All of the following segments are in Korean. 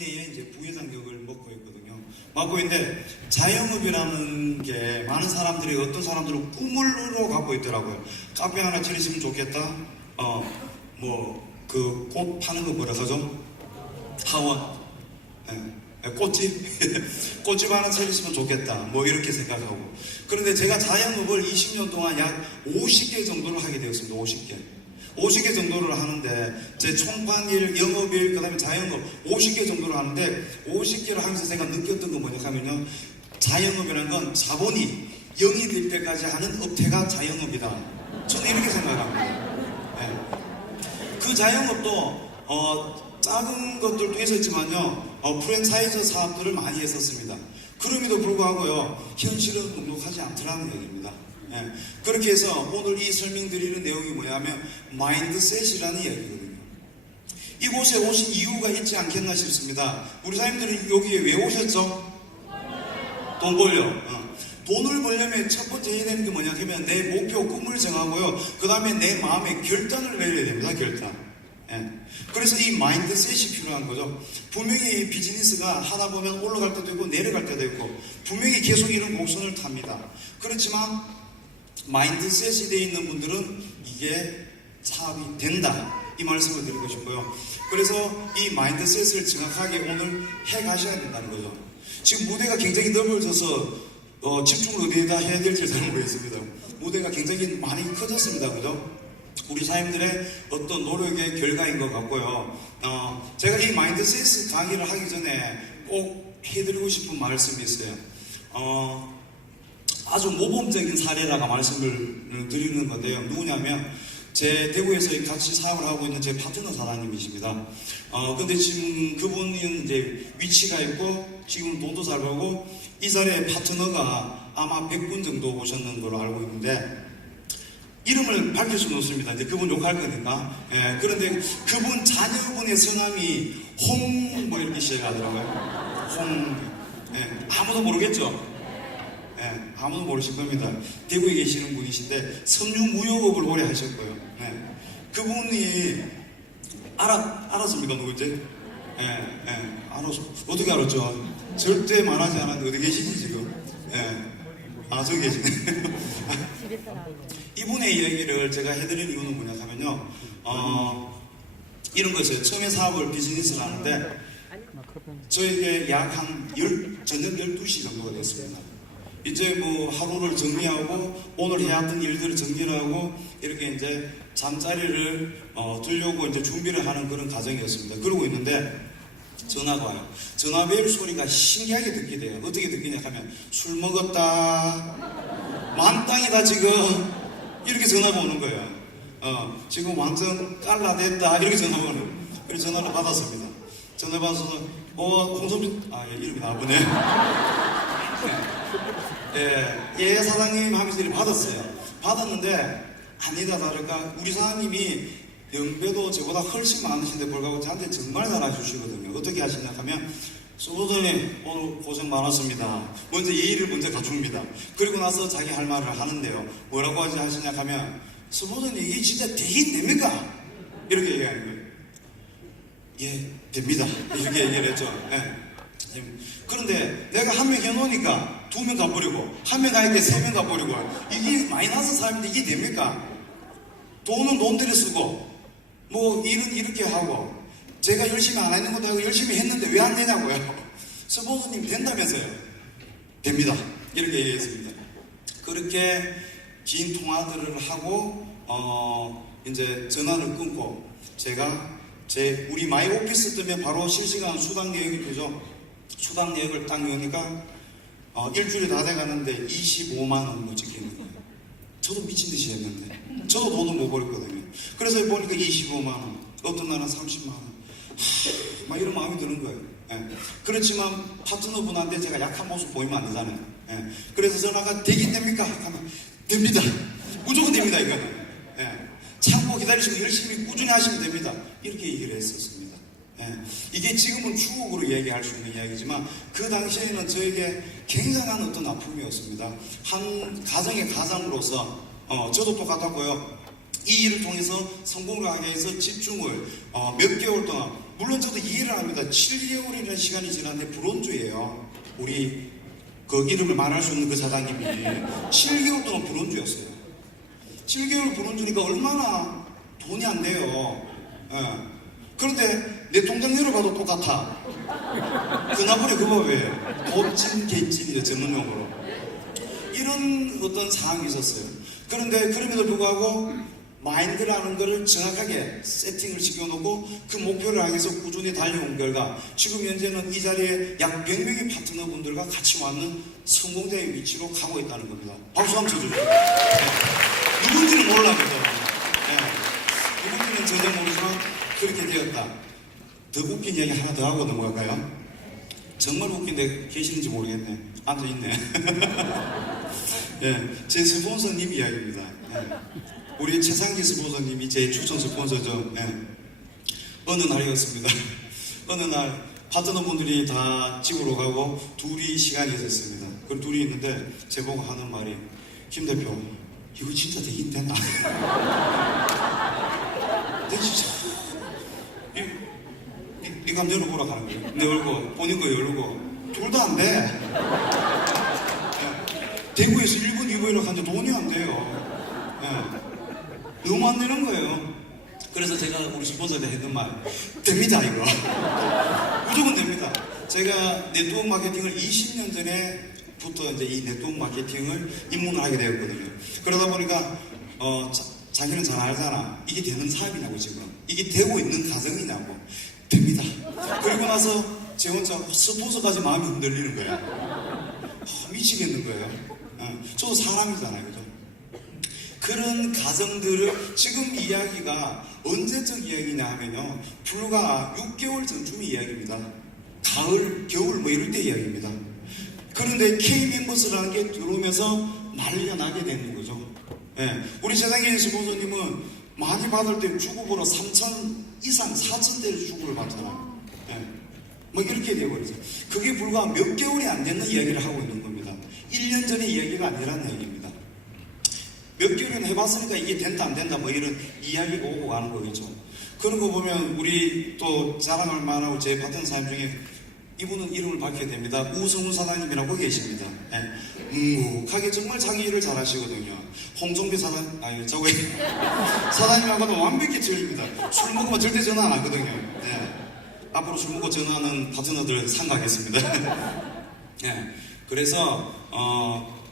내에 이제 부회장격을 맡고 있거든요. 맡고 있는데 자영업이라는 게 많은 사람들이 어떤 사람들은 꿈으로 갖고 있더라고요. 카페 하나 차리시면 좋겠다. 그 꽃 파는 거 뭐라 하죠? 하원. 꽃집? 꽃집 하나 차리시면 좋겠다. 뭐 이렇게 생각하고. 그런데 제가 자영업을 20년 동안 약 50개 정도를 하게 되었습니다. 50개 정도를 하는데 제 총판일, 영업일, 그 다음에 자영업 50개 정도를 하는데 50개를 하면서 제가 느꼈던 건 뭐냐 하면요, 자영업이라는 건 자본이 0이 될 때까지 하는 업태가 자영업이다. 저는 이렇게 생각합니다. 그 자영업도 작은 것들도 있었지만요, 프랜차이즈 사업들을 많이 했었습니다. 그럼에도 불구하고요, 현실은 넉넉하지 않더라는 얘기입니다. 그렇게 해서 오늘 이 설명드리는 내용이 뭐냐면 마인드셋이라는 이야기거든요. 이곳에 오신 이유가 있지 않겠나 싶습니다. 우리 사람들은 여기에 왜 오셨죠? 돈 벌려. 돈을 벌려면 첫 번째 해야 되는 게 뭐냐 하면 내 목표, 꿈을 정하고요, 그 다음에 내 마음의 결단을 내려야 됩니다. 결단. 그래서 이 마인드셋이 필요한 거죠. 분명히 이 비즈니스가 하다 보면 올라갈 때도 있고 내려갈 때도 있고 분명히 계속 이런 곡선을 탑니다. 그렇지만 마인드셋이 되어 있는 분들은 이게 사업이 된다, 이 말씀을 드리고 싶고요. 그래서 이 마인드셋을 정확하게 오늘 해 가셔야 된다는 거죠. 지금 무대가 굉장히 넓어져서 집중을 어디에다 해야 될지 잘 모르겠습니다. 무대가 굉장히 많이 커졌습니다. 그죠? 우리 사람들의 어떤 노력의 결과인 것 같고요. 제가 이 마인드셋 강의를 하기 전에 꼭 해드리고 싶은 말씀이 있어요. 아주 모범적인 사례라고 말씀을 드리는 건데요. 누구냐면 제 대구에서 같이 사업을 하고 있는 제 파트너 사장님이십니다. 근데 지금 그분은 이제 위치가 있고 지금 돈도 잘 벌고 이 자리에 파트너가 아마 100분 정도 오셨는 걸로 알고 있는데 이름을 밝힐 수는 없습니다. 이제 그분 욕할 거니까. 그런데 그분 자녀분의 성함이 홍 뭐 이렇게 시작하더라고요. 홍. 아무도 모르겠죠? 아무도 모르실 겁니다. 대구에 계시는 분이신데 섬유무역업을 오래 하셨고요. 그분이 알았습니까? 누구지? 알았어. 어떻게 알았죠? 절대 말하지 않았는데 어디 계시지 지금? 저기 계시네. 이분의 이야기를 제가 해드린 이유는 뭐냐 하면요, 이런 거죠. 처음에 사업을 비즈니스를 하는데 저에게 약 한 저녁 12시 정도가 됐습니다. 이제 뭐 하루를 정리하고 오늘 해야 했던 일들을 정리를 하고 이렇게 이제 잠자리를 들려고 이제 준비를 하는 그런 과정이었습니다. 그러고 있는데 전화가 와요. 전화벨 소리가 신기하게 듣게 돼요. 어떻게 듣기냐 하면 술 먹었다, 만땅이다 지금, 이렇게 전화가 오는 거예요. 지금 완전 깔라됐다, 이렇게 전화가 오는 거예요. 그래서 전화를 받았습니다. 전화 받아서 홍선비, 이름이 나쁘네. 예, 사장님 하면서 이렇게 받았어요. 받았는데 아니다 다를까 우리 사장님이 연배도 저보다 훨씬 많으신데 불구하고 저한테 정말 잘해주시거든요. 어떻게 하시냐 하면 소보더님 오늘 고생 많았습니다. 먼저 예의를 먼저 갖춥니다. 그리고 나서 자기 할 말을 하는데요. 뭐라고 하시냐 하면 소보더님 이게 진짜 되긴 됩니까? 이렇게 얘기하는 거예요. 예, 됩니다. 이렇게 얘기를 했죠. 그런데 내가 한 명 해놓으니까 2명 가버리고 한 명 가니까 3명 가버리고 이게 마이너스 삶인데 이게 됩니까? 돈은 돈대로 쓰고 뭐 일은 이렇게 하고 제가 열심히 안 하는 것도 하고 열심히 했는데 왜 안 되냐고요. 스포츠님 된다면서요. 됩니다. 이렇게 얘기했습니다. 그렇게 긴 통화들을 하고 이제 전화를 끊고 제가 우리 마이 오피스 뜨면 바로 실시간 수당 예약이 되죠. 수당 예약을 딱 여니까 일주일이 다 돼가는데 25만 원 뭐 찍히는 거예요. 저도 미친 듯이 했는데 저도 돈을 못 벌었거든요. 그래서 보니까 25만 원, 어떤 날은 30만 원, 막 이런 마음이 드는 거예요. 그렇지만 파트너분한테 제가 약한 모습 보이면 안 되잖아요. 그래서 전화가 되긴 됩니까? 하면 됩니다. 무조건 됩니다. 이거는. 참고 기다리시고 열심히 꾸준히 하시면 됩니다. 이렇게 얘기를 했었습니다. 이게 지금은 추억으로 얘기할 수 있는 이야기지만 그 당시에는 저에게 굉장한 어떤 아픔이었습니다. 한 가정의 가장으로서 저도 똑같았고요. 이 일을 통해서 성공을 하기 위해서 집중을 몇 개월 동안 물론 저도 이해를 합니다. 7개월이라는 시간이 지났는데 브론즈예요. 우리 그 이름을 말할 수 없는 그 사장님이 7개월 동안 브론즈였어요. 7개월 브론즈니까 얼마나 돈이 안 돼요. 예. 그런데 내 통장 열어봐도 똑같아. 그 나폴리 그 법이에요. 법진 개진이죠, 전문용어로. 이런 어떤 상황이 있었어요. 그런데 그럼에도 불구하고 마인드라는 것을 정확하게 세팅을 시켜놓고 그 목표를 향해서 꾸준히 달려온 결과 지금 현재는 이 자리에 약 100명의 파트너분들과 같이 왔는 성공자의 위치로 가고 있다는 겁니다. 박수 한번 쳐주세요. 네. 누군지는 몰라요. 네. 누군지는 전혀 모르지만 그렇게 되었다. 더 웃긴 얘기 하나 더 하고 넘어갈까요? 정말 웃긴데 계시는지 모르겠네. 앉아있네. 네, 제 스폰서님 이야기입니다. 네. 우리 최상기 스폰서님이 제 추천 스폰서죠. 네. 어느 날이었습니다. 어느 날 파트너분들이 다 집으로 가고 둘이 시간이 있었습니다. 그 둘이 있는데 제보고 하는 말이 김 대표 이거 진짜 되긴 되나? 진짜 네가 한번 열어보라 하는 거예요. 내 열고 본인 거 열고 둘 다 안 돼. 대구에서 1분 2분이라고 하는데 돈이 안 돼요. 네. 너무 안 되는 거예요. 그래서 제가 우리 스폰서한테 했던 말 됩니다 이거. 무조건 됩니다. 제가 네트워크 마케팅을 20년 전에부터 이제 이 네트워크 마케팅을 입문을 하게 되었거든요. 그러다 보니까 자기는 잘 알잖아. 이게 되는 사업이냐고 지금. 이게 되고 있는 가정이냐고. 됩니다. 그리고 나서 제 혼자 스폰서까지 마음이 흔들리는 거야. 미치겠는 거예요. 저도 사람이잖아요. 그죠? 그런 가정들을 지금 이야기가 언제적 이야기냐 하면요. 불과 6개월 전쯤의 이야기입니다. 가을, 겨울 뭐 이럴 때 이야기입니다. 그런데 K-멤버스라는 게 들어오면서 난리가 나게 되는 거죠. 예. 우리 세상의 스폰서님은 많이 받을 때 주급으로 3천 이상 4천대를 주급을 받잖아요. 예. 뭐 이렇게 되어버리죠. 그게 불과 몇 개월이 안 되는 이야기를 하고 있는 겁니다. 1년 전의 이야기가 아니라는 얘기입니다. 몇 개월은 해봤으니까 이게 된다 안 된다 뭐 이런 이야기가 오고 가는 거겠죠. 그런 거 보면 우리 또 자랑할 만하고 제 받은 사람 중에 이분은 이름을 밝혀야 됩니다. 우성훈 사장님이라고 계십니다. 묵묵하게 정말 자기 일을 잘 하시거든요. 홍종배 사장, 저거 사장님하고는 완벽히 틀립니다. 술 먹으면 절대 전화 안 하거든요. 네. 앞으로 술 먹고 전화하는 파트너들 상가하겠습니다. 네. 그래서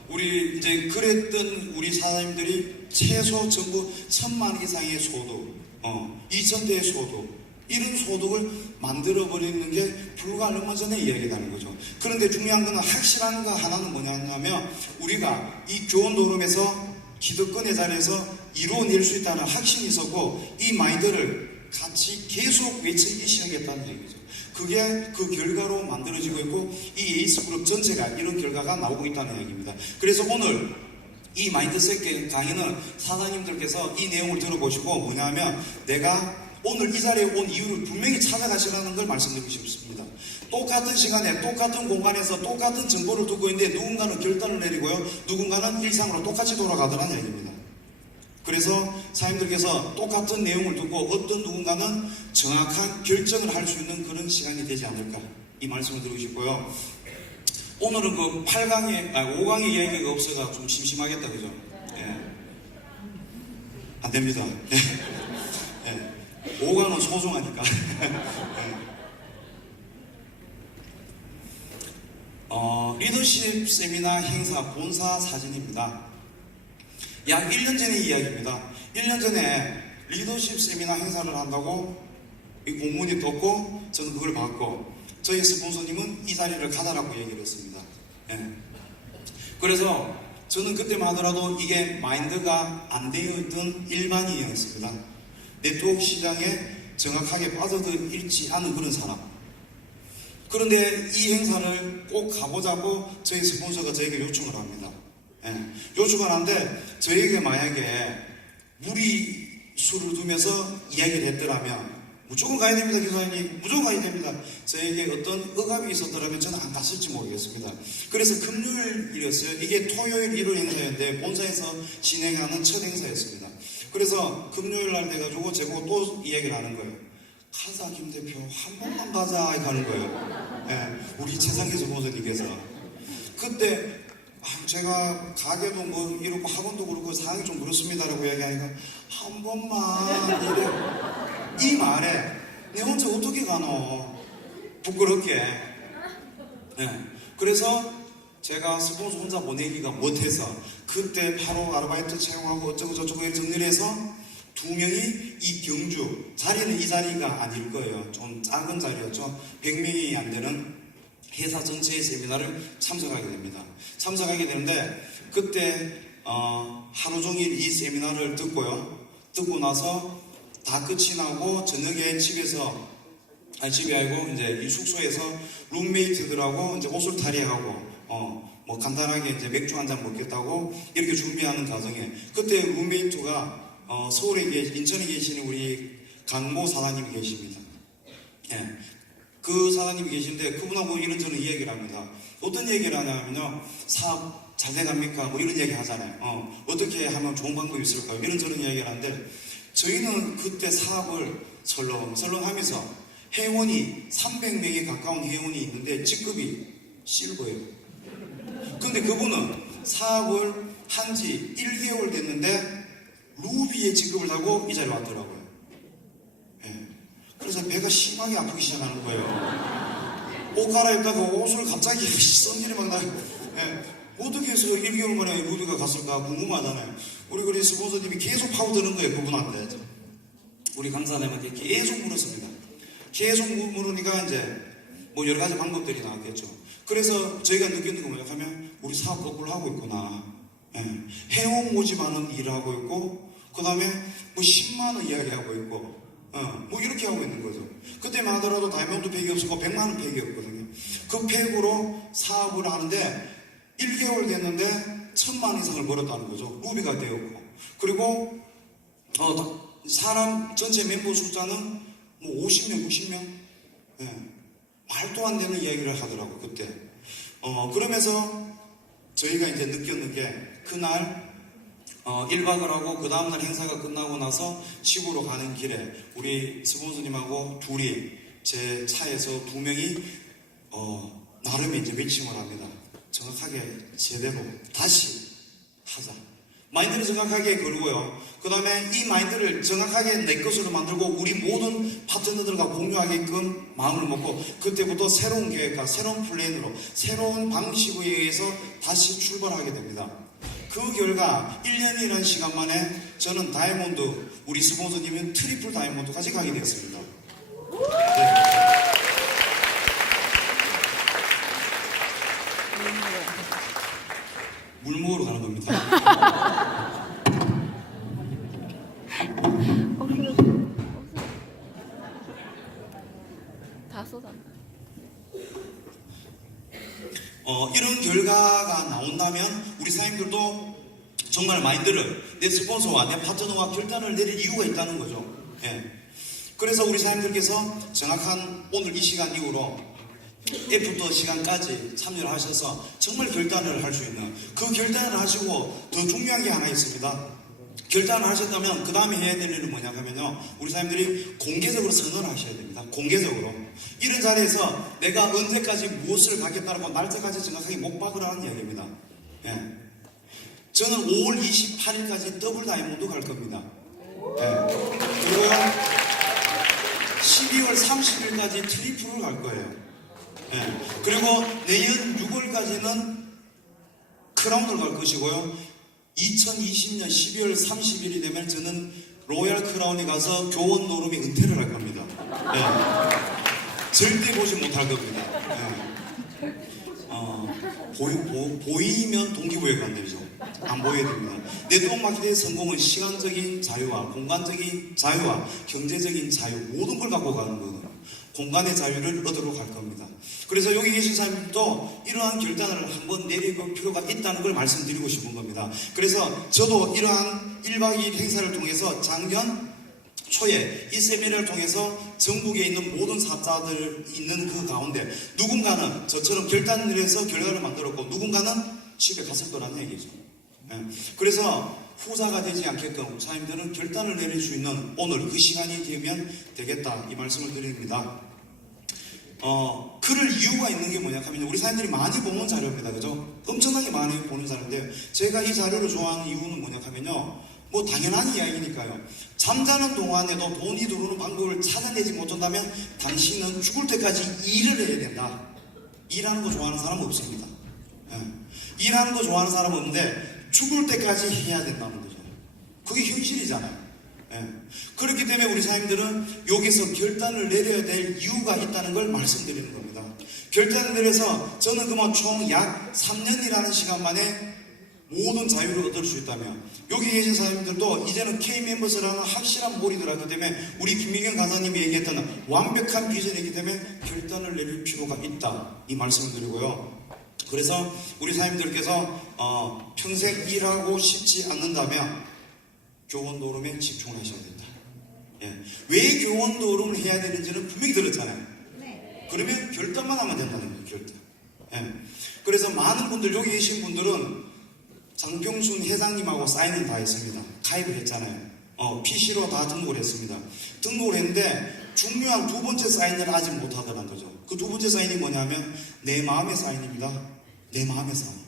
우리 이제 그랬던 우리 사장님들이 최소 전부 1,000만 이상의 소득, 2,000대의 소득, 이런 소득을 만들어버리는 게 불과 얼마 전에 이야기라는 거죠. 그런데 중요한 건 확실한 거 하나는 뭐냐면 우리가 이 교원 노름에서 기득권의 자리에서 이루어낼 수 있다는 확신이 있었고 이 마인드를 같이 계속 외치기 시작했다는 얘기죠. 그게 그 결과로 만들어지고 있고 이 에이스그룹 전체가 이런 결과가 나오고 있다는 얘기입니다. 그래서 오늘 이 마인드셋 강의는 사장님들께서 이 내용을 들어보시고 뭐냐면 내가 오늘 이 자리에 온 이유를 분명히 찾아가시라는 걸 말씀드리고 싶습니다. 똑같은 시간에 똑같은 공간에서 똑같은 정보를 두고 있는데 누군가는 결단을 내리고요. 누군가는 일상으로 똑같이 돌아가더라는 얘기입니다. 그래서 사장님들께서 똑같은 내용을 두고 어떤 누군가는 정확한 결정을 할 수 있는 그런 시간이 되지 않을까 이 말씀을 드리고 싶고요. 오늘은 그 5강의 이야기가 없어서 좀 심심하겠다 그죠? 예. 안 됩니다. 예. 예. 5강은 소중하니까. 리더십 세미나 행사 본사 사진입니다. 약 1년 전의 이야기입니다. 1년 전에 리더십 세미나 행사를 한다고 이 공문이 떴고 저는 그걸 받고 저희 스폰서님은 이 자리를 가다라고 얘기를 했습니다. 예. 그래서 저는 그때만 하더라도 이게 마인드가 안 되어 있던 일반인이었습니다. 네트워크 시장에 정확하게 빠져들지 않은 그런 사람. 그런데 이 행사를 꼭 가보자고 저희 스폰서가 저에게 요청을 합니다. 예. 요청을 하는데 저에게 만약에 무리수를 두면서 이야기를 했더라면 무조건 가야 됩니다 기사님, 무조건 가야 됩니다. 저에게 어떤 억압이 있었더라면 저는 안 갔을지 모르겠습니다. 그래서 금요일이었어요. 이게 토요일 일요일 행사였는데 본사에서 진행하는 첫 행사였습니다. 그래서 금요일 날 돼가지고 제보고 또 이야기를 하는 거예요. 가자 김 대표 한 번만 가자 이렇게 하는 거예요. 예, 우리 최상희 주무관님께서 그때 제가 가게도 뭐 이렇고 학원도 그렇고 상황이 좀 그렇습니다라고 이야기하니까 한 번만 이래 이 말에 내 혼자 어떻게 가노 부끄럽게. 예, 그래서 제가 스폰서 혼자 보내기가 못해서 그때 바로 아르바이트 채용하고 어쩌고 저쩌고 이렇게 정리를 해서 2명이 이 경주 자리는 이 자리가 아닐 거예요. 좀 작은 자리였죠. 100명이 안 되는 회사 전체의 세미나를 참석하게 됩니다. 참석하게 되는데 그때 하루 종일 이 세미나를 듣고요. 듣고 나서 다 끝이 나고 저녁에 집에서 집이 아니고 이제 이 숙소에서 룸메이트들하고 이제 옷을 탈의하고 뭐 간단하게 이제 맥주 한 잔 먹겠다고 이렇게 준비하는 과정에 그때 룸메이트가 인천에 계시는 우리 강모 사장님이 계십니다. 예. 그 사장님이 계신데 그분하고 이런저런 이야기를 합니다. 어떤 얘기를 하냐면요. 사업 잘 돼갑니까? 뭐 이런 얘기 하잖아요. 어떻게 하면 좋은 방법이 있을까요? 이런저런 이야기를 하는데 저희는 그때 사업을 설렁설렁 하면서 회원이 300명에 가까운 회원이 있는데 직급이 실버예요. 근데 그분은 사업을 한 지 1개월 됐는데 루비의 직급을 달고 이 자리에 왔더라고요. 예. 그래서 배가 심하게 아프기 시작하는 거예요. 옷 갈아입다가 옷을 갑자기 썬질이 막 나요. 예. 어떻게 해서 1개월 만에 루비가 갔을까 궁금하잖아요. 우리 그리 스폰서님이 계속 파고드는 거예요. 그분한테. 우리 강사님한테 계속 물었습니다. 계속 물으니까 이제 뭐 여러 가지 방법들이 나왔겠죠. 그래서 저희가 느끼는 거 뭐냐 하면 우리 사업 거꾸로 하고 있구나. 예. 회원 모집하는 일을 하고 있고 그 다음에 뭐 10만원 이야기하고 있고 뭐 이렇게 하고 있는 거죠. 그때만 하더라도 다이아몬드 팩이 없었고 100만원 팩이었거든요. 그 팩으로 사업을 하는데 1개월 됐는데 1000만 이상을 벌었다는 거죠. 루비가 되었고 그리고 사람 전체 멤버 숫자는 뭐 50명 60명 예. 말도 안 되는 이야기를 하더라고 그때. 그러면서 저희가 이제 느꼈는 게 그날 1박을 하고 그 다음날 행사가 끝나고 나서 집으로 가는 길에 우리 스폰서님하고 둘이 제 차에서 2명이 나름의 이제 매칭을 합니다. 정확하게 제대로 다시 하자. 마인드를 정확하게 걸고요. 그 다음에 이 마인드를 정확하게 내 것으로 만들고 우리 모든 파트너들과 공유하게끔 마음을 먹고 그때부터 새로운 계획과 새로운 플랜으로 새로운 방식에 의해서 다시 출발하게 됩니다. 그 결과 1년이라는 시간 만에 저는 다이아몬드, 우리 스폰서님은 트리플 다이아몬드까지 가게 되었습니다. 네. 물 먹으러 가는 겁니다. 다 쏟았나? 이런 결과가 나온다면 우리 사장님들도 정말 마인드를 내 스폰서와 내 파트너와 결단을 내릴 이유가 있다는 거죠. 예. 그래서 우리 사장님들께서 정확한 오늘 이 시간 이후로 애프터 시간까지 참여를 하셔서 정말 결단을 할 수 있는 그 결단을 하시고 더 중요한 게 하나 있습니다. 결단을 하셨다면 그 다음에 해야 될 일은 뭐냐 하면요 우리 사람들이 공개적으로 선언을 하셔야 됩니다. 공개적으로 이런 자리에서 내가 언제까지 무엇을 가겠다라고 날짜까지 정확하게 못 박으라는 이야기입니다. 예. 저는 5월 28일까지 더블 다이아몬드 갈 겁니다. 예. 그리고 12월 30일까지 트리플을 갈 거예요. 예. 그리고 내년 6월까지는 크라운을 갈 것이고요. 2020년 12월 30일이 되면 저는 로얄 크라운에 가서 교원 노름이 은퇴를 할 겁니다. 예. 절대 보지 못할 겁니다. 예. 보이면 동기부여가 안 되죠. 안 보여야 됩니다. 네트워크 마케팅의 성공은 시간적인 자유와 공간적인 자유와 경제적인 자유 모든 걸 갖고 가는 거거든요. 공간의 자유를 얻으러 갈 겁니다. 그래서 여기 계신 사람들도 이러한 결단을 한번 내릴 필요가 있다는 걸 말씀드리고 싶은 겁니다. 그래서 저도 이러한 1박 2일 행사를 통해서 작년 초에 이 세미나를 통해서 전국에 있는 모든 사업자들 있는 그 가운데 누군가는 저처럼 결단을 해서 결과를 만들었고 누군가는 집에 갔을 거라는 얘기죠. 그래서 후자가 되지 않게끔 목사님들은 결단을 내릴 수 있는 오늘 그 시간이 되면 되겠다, 이 말씀을 드립니다. 그럴 이유가 있는 게 뭐냐 하면 우리 사람들이 많이 보는 자료입니다. 그죠? 엄청나게 많이 보는 자료인데요. 제가 이 자료를 좋아하는 이유는 뭐냐 하면요, 뭐 당연한 이야기니까요. 잠자는 동안에도 돈이 들어오는 방법을 찾아내지 못한다면 당신은 죽을 때까지 일을 해야 된다. 일하는 거 좋아하는 사람은 없습니다. 일하는 거 좋아하는 사람은 없는데 죽을 때까지 해야 된다는 거죠. 그게 현실이잖아요. 그렇기 때문에 우리 사람들은 여기서 결단을 내려야 될 이유가 있다는 걸 말씀드리는 겁니다. 결단을 내려서 저는 그만 총 약 3년이라는 시간 만에 모든 자유를 얻을 수 있다면, 여기 계신 사람들도 이제는 K멤버스라는 확실한 몰이 들어갔기 때문에 우리 김미경 강사님이 얘기했던 완벽한 비전이기 때문에 결단을 내릴 필요가 있다, 이 말씀을 드리고요. 그래서 우리 사장님들께서 평생 일하고 싶지 않는다면 교원 노름에 집중을 하셔야 된다. 왜 교원 노름을 해야 되는지는 분명히 들었잖아요. 그러면 결단만 하면 된다는 거예요. 결단. 그래서 많은 분들, 여기 계신 분들은 장병순 회장님하고 사인을 다 했습니다. 가입을 했잖아요. PC로 다 등록을 했습니다. 등록을 했는데 중요한 두 번째 사인을 아직 못 하더라는 거죠. 그 두 번째 사인이 뭐냐면 내 마음의 사인입니다. 내 마음의 사인.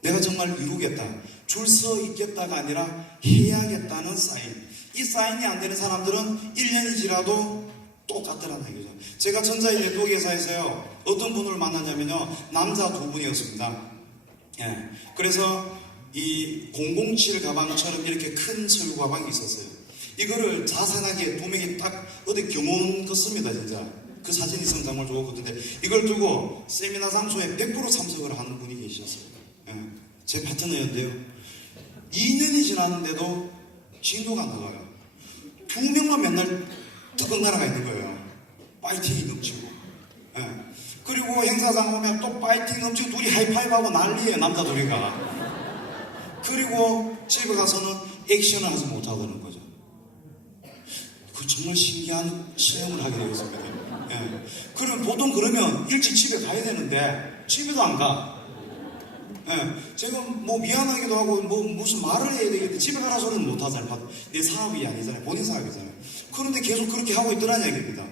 내가 정말 이루겠다, 줄 서 있겠다가 아니라 해야겠다는 사인. 이 사인이 안 되는 사람들은 1년이 지나도 똑같더라는 얘기죠. 제가 천자의 네트워크회사에서요, 어떤 분을 만나자면요, 남자 두 분이었습니다. 그래서 이 007 가방처럼 이렇게 큰 소유 가방이 있었어요. 이거를 자상하게 두 명이 딱 어디 경호원 같습니다, 진짜. 그 사진이 있으면 정말 좋았거든요. 이걸 두고 세미나 장소에 100% 참석을 하는 분이 계셨어요. 제 파트너였는데요. 2년이 지났는데도 진도가 안 나가요. 두 명만 맨날 뜨끈 날아가 있는 거예요. 파이팅이 넘치고. 그리고 행사장 오면 또 파이팅 넘치고 둘이 하이파이브하고 난리예요, 남자 둘이가. 그리고 집에 가서는 액션을 하지 못하더는 거죠. 그 정말 신기한 시험을 하게 되었습니다. 그럼 보통 그러면 일찍 집에 가야 되는데 집에도 안 가. 제가 뭐 미안하기도 하고 뭐 무슨 말을 해야 되겠는데 집에 가라 소리는 못 하잖아요. 내 사업이 아니잖아요. 본인 사업이잖아요. 그런데 계속 그렇게 하고 있더라는 얘기입니다.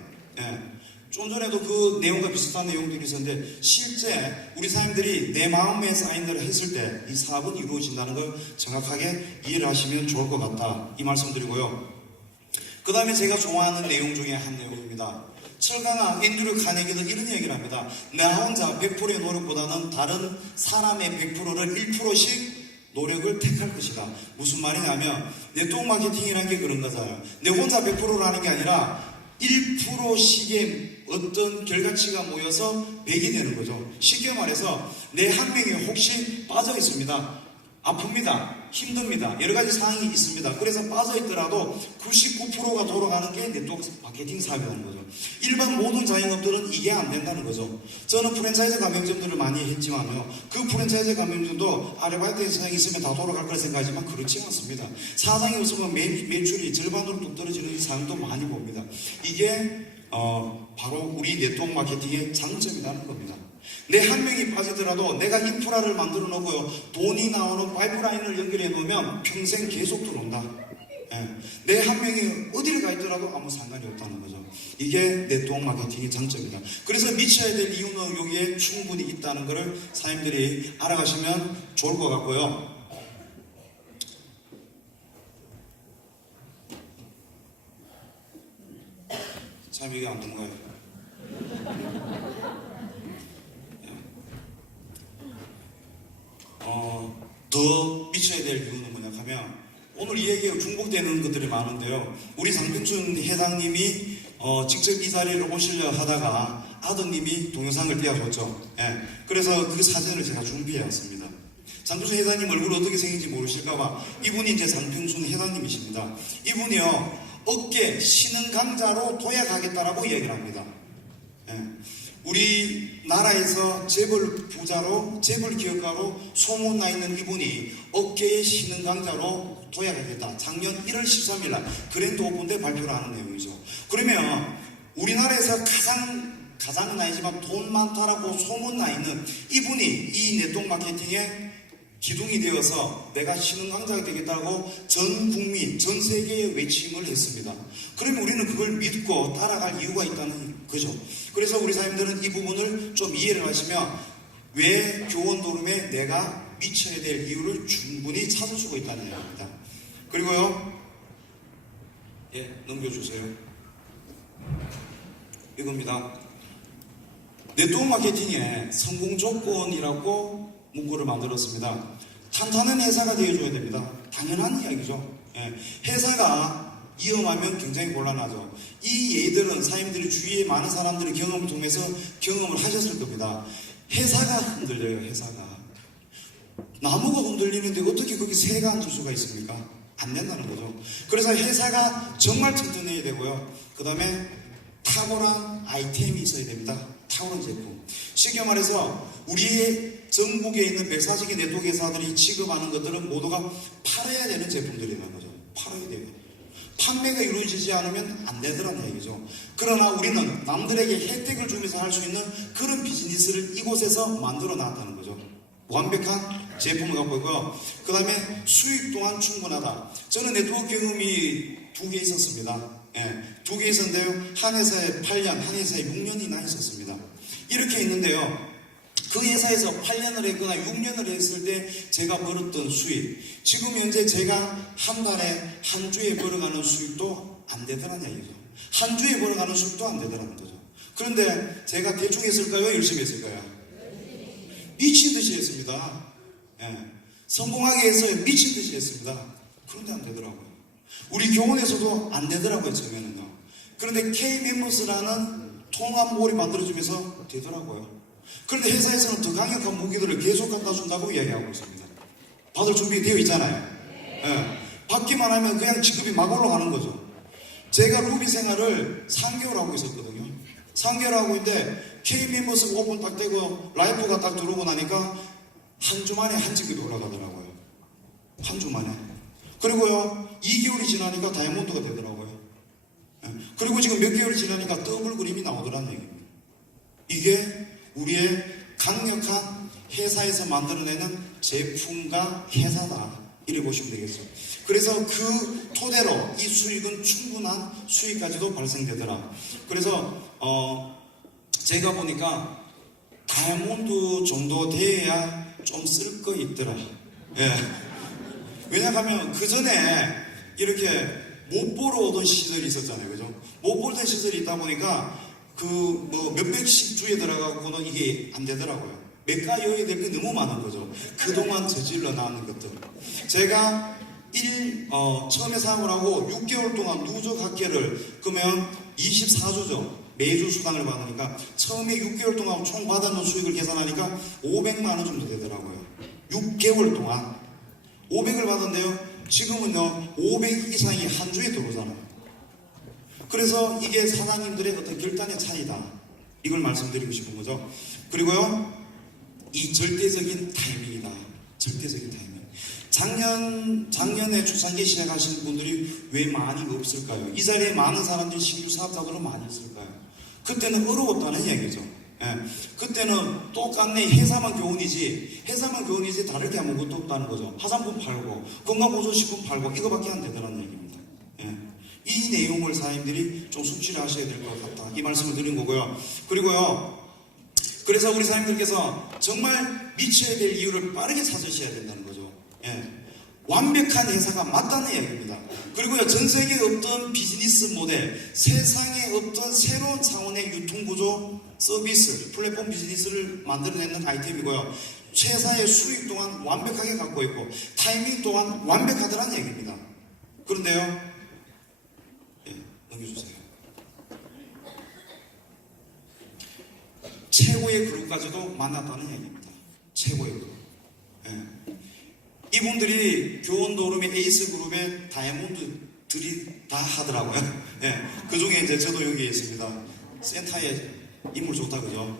좀 전에도 그 내용과 비슷한 내용들이 있었는데, 실제 우리 사람들이 내 마음에 사인을 했을 때 이 사업은 이루어진다는 걸 정확하게 이해를 하시면 좋을 것 같다, 이 말씀 드리고요. 그 다음에 제가 좋아하는 내용 중에 한 내용입니다. 철강아 앤드류 카네기는 이런 얘기를 합니다. 나 혼자 100%의 노력보다는 다른 사람의 100%를 1%씩 노력을 택할 것이다. 무슨 말이냐면 네트워크 마케팅이라는 게 그런 거잖아요. 내 혼자 100%라는 게 아니라 1%씩의 어떤 결과치가 모여서 100이 되는 거죠. 쉽게 말해서 내 한 명이 혹시 빠져 있습니다. 아픕니다. 힘듭니다. 여러 가지 상황이 있습니다. 그래서 빠져 있더라도 99%가 돌아가는 게 네트워크 마케팅 사업이라는 거죠. 일반 모든 자영업들은 이게 안 된다는 거죠. 저는 프랜차이즈 가맹점들을 많이 했지만요, 그 프랜차이즈 가맹점도 아르바이트 사장이 있으면 다 돌아갈 거라 생각하지만 그렇지 않습니다. 사장이 없으면 매출이 절반으로 뚝 떨어지는 상황도 많이 봅니다. 이게 바로 우리 네트워크 마케팅의 장점이라는 겁니다. 내 한 명이 빠지더라도 내가 인프라를 만들어 놓고요, 돈이 나오는 파이프라인을 연결해 놓으면 평생 계속 들어온다. 내 한 명이 어디를 가 있더라도 아무 상관이 없다는 거죠. 이게 네트워크 마케팅의 장점이다. 그래서 미쳐야 될 이유는 여기에 충분히 있다는 것을 사장님들이 알아가시면 좋을 것 같고요. 참 이게 안 넘어가요. 더 미쳐야 될 이유는 뭐냐 하면, 오늘 이 얘기가 중복되는 것들이 많은데요, 우리 장병순 회장님이 직접 이 자리를 오시려 하다가 아드님이 동영상을 띄워줬죠. 그래서 그 사진을 제가 준비해 왔습니다. 장병순 회장님 얼굴 어떻게 생긴지 모르실까봐, 이분이 이제 장병순 회장님이십니다. 이분이요, 어깨 신흥 강자로 도약하겠다라고 얘기를 합니다. 우리나라에서 재벌 부자로, 재벌 기업가로 소문나 있는 이분이 어깨의 신흥 강자로 도약하겠다. 작년 1월 13일 날 그랜드 오픈 때 발표를 하는 내용이죠. 그러면 우리나라에서 가장은 아니지만 돈 많다라고 소문나 있는 이분이 이 네트워크 마케팅에 기둥이 되어서 내가 신흥 강자가 되겠다고 전 국민, 전 세계에 외침을 했습니다. 그러면 우리는 그걸 믿고 따라갈 이유가 있다는 거죠. 그래서 우리 사람들은 이 부분을 좀 이해를 하시면 왜 교원 도름에 내가 미쳐야 될 이유를 충분히 찾을 수가 있다는 얘기입니다. 그리고요, 넘겨주세요. 이겁니다. 네트워크 마케팅의 성공 조건이라고 문구를 만들었습니다. 탄탄한 회사가 되어줘야 됩니다. 당연한 이야기죠. 회사가 위험하면 굉장히 곤란하죠. 이 예들은 사람들이 주위에 많은 사람들의 경험을 통해서 경험을 하셨을 겁니다. 회사가 흔들려요. 회사가 나무가 흔들리는데 어떻게 거기 새가 앉을 수가 있습니까? 안 된다는 거죠. 그래서 회사가 정말 튼튼해야 되고요. 그 다음에 탁월한 아이템이 있어야 됩니다. 탁월한 제품. 쉽게 말해서 우리의 전국에 있는 140개 네트워크 회사들이 취급하는 것들은 모두가 팔아야 되는 제품들이라는 거죠. 팔아야 돼요. 판매가 이루어지지 않으면 안 되더라는 얘기죠. 그러나 우리는 남들에게 혜택을 주면서 할 수 있는 그런 비즈니스를 이곳에서 만들어 놨다는 거죠. 완벽한 제품을 갖고 있고요. 그 다음에 수익 또한 충분하다. 저는 네트워크 경험이 2개 있었습니다. 2개 있었는데요. 한 회사에 8년, 한 회사에 6년이나 있었습니다. 이렇게 있는데요. 그 회사에서 8년을 했거나 6년을 했을 때 제가 벌었던 수익, 지금 현재 제가 한 달에 한 주에 벌어가는 수익도 안 되더라는 얘기죠. 한 주에 벌어가는 수익도 안 되더라는 거죠. 그런데 제가 대충 했을까요? 열심히 했을까요? 미친 듯이 했습니다. 성공하게 해서 미친 듯이 했습니다. 그런데 안 되더라고요. 우리 교원에서도 안 되더라고요, 처음에는요. 그런데 K-멤버스라는 통합몰이 만들어지면서 되더라고요. 그런데 회사에서는 더 강력한 무기들을 계속 갖다 준다고 이야기하고 있습니다. 받을 준비 되어 있잖아요. 받기만 하면 그냥 직급이 막 올라가는 거죠. 제가 루비 생활을 3개월 하고 있었거든요. 3개월 하고 있는데 K-멤버스 오픈 딱 되고 라이프가 딱 들어오고 나니까 한 주 만에 한 직급이 올라가더라고요. 한 주 만에. 그리고요, 2개월이 지나니까 다이아몬드가 되더라고요. 그리고 지금 몇 개월이 지나니까 더블 그림이 나오더라는 얘기입니다. 이게 우리의 강력한 회사에서 만들어내는 제품과 회사다. 이래 보시면 되겠죠. 그래서 그 토대로 이 수익은 충분한 수익까지도 발생되더라. 그래서 제가 보니까 다이아몬드 정도 돼야 좀 쓸 거 있더라. 왜냐하면 그 전에 이렇게 못 보러 오던 시절이 있었잖아요. 그죠? 못 보던 시절이 있다 보니까 몇백씩 주에 들어가고는 이게 안 되더라고요. 매가여야 될 게 너무 많은 거죠. 그동안 저질러 나오는 것들. 제가 처음에 사업을 하고 6개월 동안 누적 합계를 그러면 24주죠. 매주 수당을 받으니까 처음에 6개월 동안 총 받았는 수익을 계산하니까 500만 원 정도 되더라고요. 6개월 동안 500을 받았는데요. 지금은요 500 이상이 한 주에 들어오잖아요. 그래서 이게 사장님들의 어떤 결단의 차이다. 이걸 말씀드리고 싶은 거죠. 그리고요 이 절대적인 타이밍이다. 절대적인 타이밍. 작년에 초창기 시작하신 분들이 왜 많이 없을까요? 이 자리에 많은 사람들이 신규 사업자들은 많이 있을까요? 그때는 어려웠다는 얘기죠. 그때는 똑같네. 회사만 교훈이지 다를 게 아무것도 없다는 거죠. 화장품 팔고 건강보조식품 팔고 이거밖에 안 되더라는 얘기입니다. 이 내용을 사장님들이 좀 숙지를 하셔야 될 것 같다. 이 말씀을 드린 거고요. 그리고요 그래서 우리 사장님들께서 정말 미쳐야 될 이유를 빠르게 찾으셔야 된다는 거죠. 완벽한 회사가 맞다는 이야기입니다. 그리고요, 전 세계에 없던 비즈니스 모델, 세상에 없던 새로운 차원의 유통구조, 서비스, 플랫폼 비즈니스를 만들어내는 아이템이고요. 회사의 수익 또한 완벽하게 갖고 있고, 타이밍 또한 완벽하다는 얘기입니다. 그런데요, 넘겨주세요. 최고의 그룹까지도 만났다는 얘기입니다. 최고의 그룹. 이분들이 교원도름의 에이스 그룹의 다이아몬드들이 다 하더라고요. 그 중에 이제 저도 여기에 있습니다. 센터에 인물 좋다, 그죠?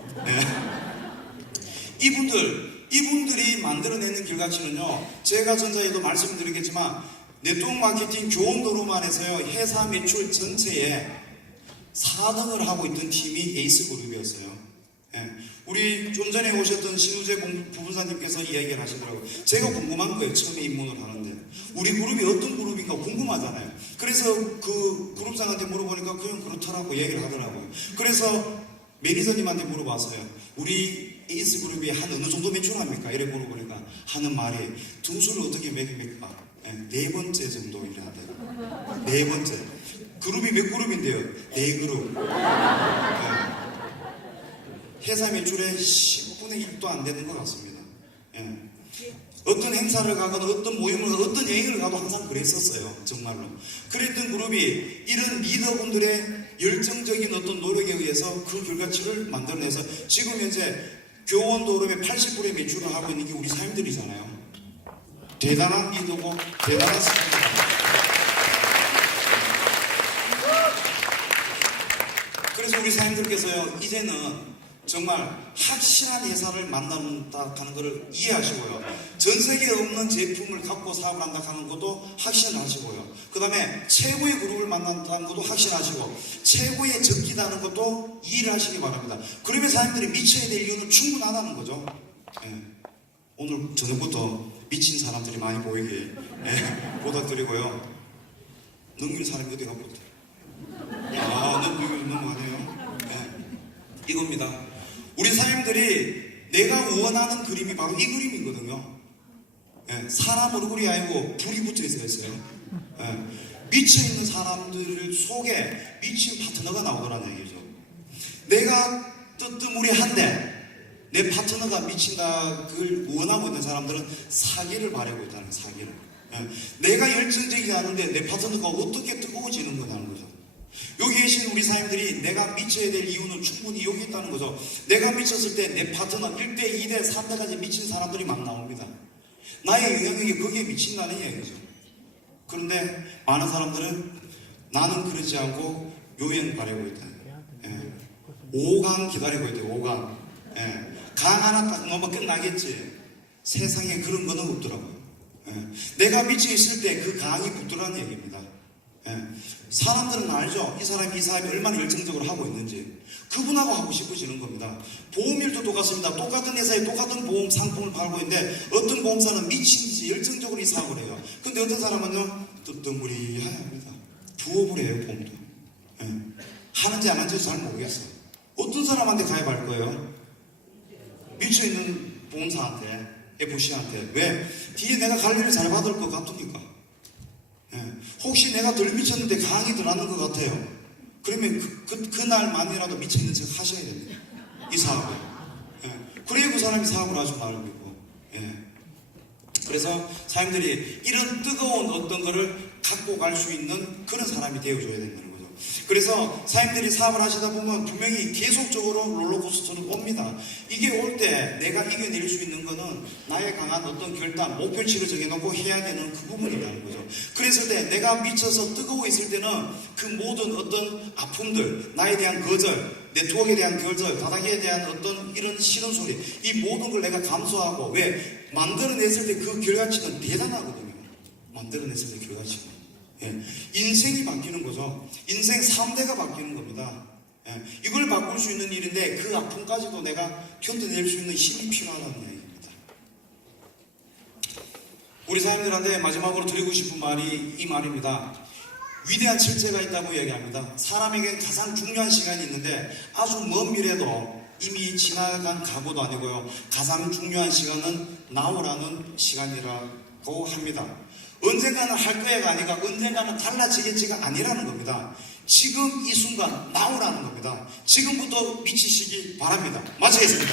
이분들이 만들어내는 결과치는요, 제가 전자에도 말씀드리겠지만, 네트워크 마케팅 교원도름 안에서요, 회사 매출 전체에 4등을 하고 있던 팀이 에이스 그룹이었어요. 예. 우리 좀 전에 오셨던 신우재 부분사님께서 이야기를 하시더라고요. 제가 궁금한 거예요. 처음에 입문을 하는데. 우리 그룹이 어떤 그룹인가 궁금하잖아요. 그래서 그 그룹장한테 물어보니까 그냥 그렇더라고 얘기를 하더라고요. 그래서 매니저님한테 물어봤어요. 우리 에이스 그룹이 한 어느 정도 매출합니까? 이래 물어보니까 하는 말이 등수를 어떻게 매깁니까? 네 번째 정도 이래한대요. 네 번째. 그룹이 몇 그룹인데요? 네 그룹. 회사 매출의 10분의 1도 안 되는 것 같습니다. 어떤 행사를 가거나 어떤 모임을 가거나 어떤 여행을 가도 항상 그랬었어요. 정말로. 그랬던 그룹이 이런 리더분들의 열정적인 어떤 노력에 의해서 그 결과치를 만들어내서 지금 현재 교원 도름의 80%의 매출을 하고 있는 게 우리 사람들이잖아요. 대단한 리더고 대단한 사람입니다. 그래서 우리 사장님들께서요, 이제는 정말 확실한 회사를 만난다 하는 것을 이해하시고요. 전 세계에 없는 제품을 갖고 사업을 한다 하는 것도 확신하시고요. 그 다음에 최고의 그룹을 만난다는 것도 확신하시고 최고의 적기다는 것도 이해를 하시기 바랍니다. 그러면 사람들이 미쳐야 될 이유는 충분하다는 거죠. 오늘 저녁부터 미친 사람들이 많이 보이게 부탁드리고요. 넘기는 사람이 어디 가보죠? 넘어가네요. 이겁니다. 우리 사람들이 내가 원하는 그림이 바로 이 그림이거든요. 사람 얼굴이 아니고 불이 붙어 있어요. 미쳐있는 사람들 속에 미친 파트너가 나오더라는 얘기죠. 내가 뜨뜨무리한데 내 파트너가 미친다 그걸 원하고 있는 사람들은 사기를 바라고 있다는 사기를. 내가 열정적이지 않은데 내 파트너가 어떻게 뜨거워지는 거냐는 거죠. 여기 계신 우리 사람들이 내가 미쳐야 될 이유는 충분히 여기 있다는 거죠. 내가 미쳤을 때 내 파트너 1대, 2대, 3대까지 미친 사람들이 막 나옵니다. 나의 영향력이 거기에 미친다는 얘기죠. 그런데 많은 사람들은 나는 그러지 않고 요행 바라고 있다. 5강 기다리고 있대요. 5강. 강 하나 딱 넘으면 끝나겠지. 세상에 그런 거는 없더라고요. 내가 미쳐 있을 때 그 강이 붙더라는 얘기입니다. 사람들은 알죠. 이 사람이 얼마나 열정적으로 하고 있는지. 그분하고 하고 싶어지는 겁니다. 보험일도 똑같습니다. 똑같은 회사에 똑같은 보험 상품을 팔고 있는데 어떤 보험사는 미친지 열정적으로 이 사업을 해요. 근데 어떤 사람은요 뜨뜻무리해야 합니다. 부업을 해요. 보험도. 하는지 안 하는지 잘 모르겠어요. 어떤 사람한테 가입할 거예요? 미쳐있는 보험사한테, FC한테. 왜? 뒤에 내가 관리를 잘 받을 것 같으니까. 혹시 내가 덜 미쳤는데 강이 더 나는 것 같아요. 그러면 그날만이라도 미쳤는 척 하셔야 됩니다. 이 사업을. 그래야 그 사람이 사업을 아주 나를 믿고. 그래서 사람들이 이런 뜨거운 어떤 거를 갖고 갈 수 있는 그런 사람이 되어줘야 된다는 거죠. 그래서 사람들이 사업을 하시다 보면 분명히 계속적으로 롤러코스터는 옵니다. 이게 올 때 내가 이겨낼 수 있는 거는 나의 강한 어떤 결단, 목표치를 정해놓고 해야 되는 그 부분이라는 거죠. 그랬을 때 내가 미쳐서 뜨거워 있을 때는 그 모든 어떤 아픔들, 나에 대한 거절, 네트워크에 대한 거절, 다닥에 대한 어떤 이런 싫은 소리, 이 모든 걸 내가 감수하고 왜? 만들어냈을 때 그 결과치는 대단하거든요. 만들어냈을 때 결과치는. 인생이 바뀌는 거죠. 인생 3대가 바뀌는 겁니다. 이걸 바꿀 수 있는 일인데 그 아픔까지도 내가 견뎌낼 수 있는 힘이 필요하다는 얘기입니다. 우리 사람들한테 마지막으로 드리고 싶은 말이 이 말입니다. 위대한 철제가 있다고 얘기합니다. 사람에게 가장 중요한 시간이 있는데 아주 먼 미래도 이미 지나간 과거도 아니고요. 가장 중요한 시간은 나오라는 시간이라고 합니다. 언젠가는 할 거야가 아니라 언젠가는 달라지겠지가 아니라는 겁니다. 지금 이 순간 나오라는 겁니다. 지금부터 미치시기 바랍니다. 마치겠습니다.